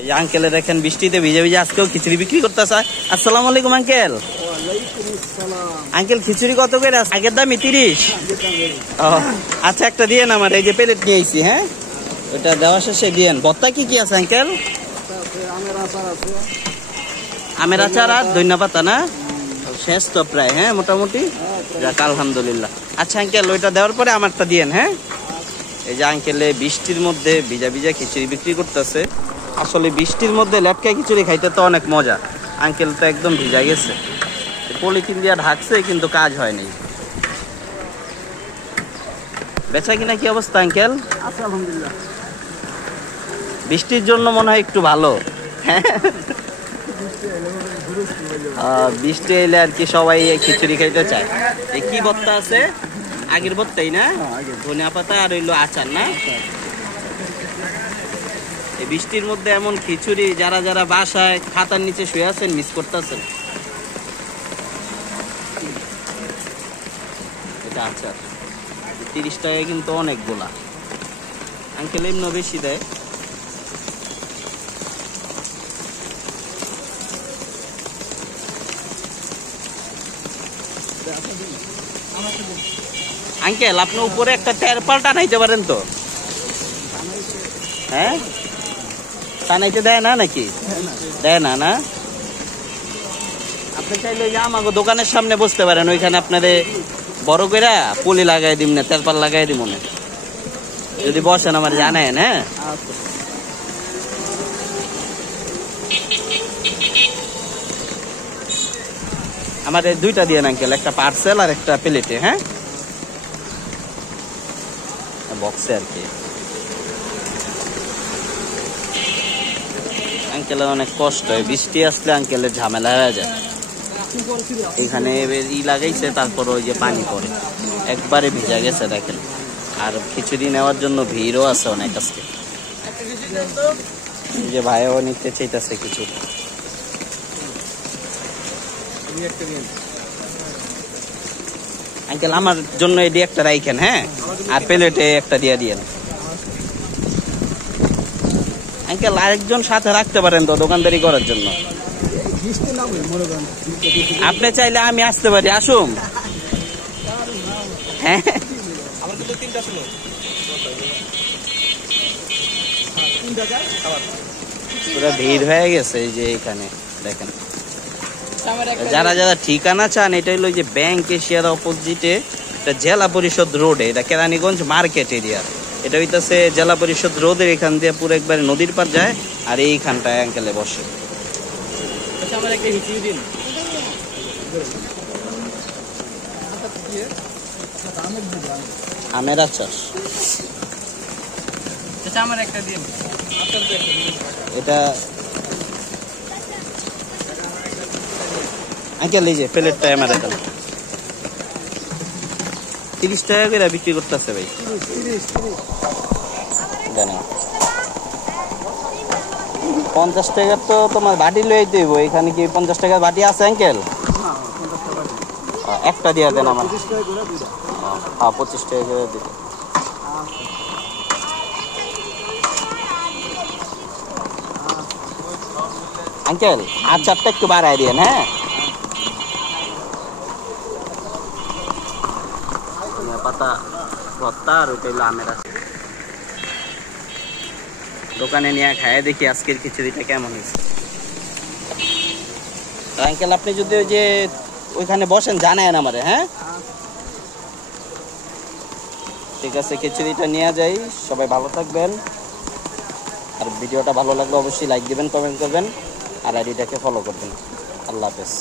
এই যে আঙ্কেলে দেখেন বৃষ্টিতে ভিজে ভিজে আজকেও খিচুড়ি বিক্রি করতেছে। আসসালামু আলাইকুম আঙ্কেল। আঙ্কেল খিচুড়ি কত করে? আগের দামই 30। আচ্ছা একটা দিয়েন আমার, এই যে প্লেট নিয়ে আইছি। হ্যাঁ ওটা দেওয়া শেষে দিয়েন। ভর্তা কি কি আছে আঙ্কেল? আমের আচার আর ধনিয়া পাতা না? শেষ তো প্রায়। হ্যাঁ মোটামুটি যাক আলহামদুলিল্লাহ। আচ্ছা আঙ্কেল ওইটা দেওয়ার পরে আমারটা দিয়েন। হ্যাঁ এই যে আঙ্কেলে বৃষ্টির মধ্যে ভিজা ভিজা খিচুড়ি বিক্রি করতেছে। আসলে বৃষ্টির মধ্যে লেটকা খিচুড়ি খাইতে তো অনেক মজা। আঙ্কেল তো একদম ভিজা গেছে, পলিথিন দিয়ে ঢাকছে কিন্তু কাজ হয়নি। বেচা কিনা কি অবস্থা আঙ্কেল? আচ্ছা আলহামদুলিল্লাহ। বৃষ্টির জন্য মনে হয় একটু ভালো। হ্যাঁ বৃষ্টি এলে আর কি সবাই খিচুড়ি খাইতে চায়। এই কি ভর্তা আছে? আগের ভর্তাই না? ধনিয়া পাতা আর হইলো আচার না? এই বৃষ্টির মধ্যে এমন খিচুড়ি যারা যারা বাসায় খাতার নিচে শুয়ে আছেন মিস করতেছেন। এটা আচার 30 টাকা কিন্তু অনেকগুলা। আঙ্কেল এমনি বেশি দেয়। আঙ্কেল আপনি উপরে একটা তেরপাল টানাইতে পারেন তো? হ্যাঁ টানাইতে দেয় না নাকি? দেয় না না? আপনি চাইলে যে আমাকে দোকানের সামনে বসতে পারেন, ওইখানে আপনাদের বড় করে পলি লাগাই দিব না, তেরপাল লাগাই দিব না। যদি বসেন আমার জানেন। হ্যাঁ আমার দুইটা দিয়ে আঙ্কেল, একটা পার্সেল আর একটা প্লেটে। হ্যাঁ বক্সে আর কি। আঙ্কেলের অনেক কষ্ট হয়, বৃষ্টি আসলে আঙ্কেলের ঝামেলা হয়ে যায়। এখানে ই লাগাইছে, তারপর ওই যে পানি পড়ে একবারে ভিজা গেছে দেখেন। আর খিচুড়ি নেওয়ার জন্য ভিড়ও আছে অনেক আজকে। যে ভাইও নিতে চাইতেছে কিছু। আঙ্কেল আমার জন্য এটি একটা রাইখেন। হ্যাঁ আর প্লেটে একটা দিয়ে দিয়েন। আঙ্কেল আরেকজন সাথে রাখতে পারেন তো দোকানদারি করার জন্য। আপনি চাইলে আমি আসতে পারি, আসুন। হ্যাঁ পুরো ভিড় হয়ে গেছে এই যে এখানে দেখেন। যারা যারা ঠিকানা চান, এটা হলো যে ব্যাংক এশিয়ার অপোজিটে জেলা পরিষদ রোডে, এটা কেরানীগঞ্জ মার্কেট এরিয়া। এটা হইতেছে জেলা পরিষদ রোডের এখান দিয়ে পুরো একবারে নদীর পার যায়। আর এইখানটায় আঙ্কেলে বসে। আমের আচার এটা আঙ্কেল এই যে প্লেটটা আমার এটা 30 টাকা করে বিক্রি করতেছে ভাই। জানি 50 টাকার তো তোমার বাটি লই দেবো। এখানে কি 50 টাকার বাটি আছে আঙ্কেল? একটা দিয়ে দেন আমার। হ্যাঁ 25 টাকা করে দিতে। আঙ্কেল আচারটা একটু বাড়াই দিয়েন। হ্যাঁ পাতা ভর্তা আর ওইটা হলো আমের আচার। দোকানে নিয়ে খায় দেখি আজকের খিচুড়িটা কেমন হয়েছে। আঙ্কেল আপনি যদি ওই যে ওইখানে বসেন জানেন আমারে। হ্যাঁ ঠিক আছে, খিচুড়িটা নিয়ে যাই। সবাই ভালো থাকবেন। আর ভিডিওটা ভালো লাগলে অবশ্যই লাইক দিবেন, কমেন্ট করবেন আর আইডিটাকে ফলো করবেন। আল্লাহ হাফেজ।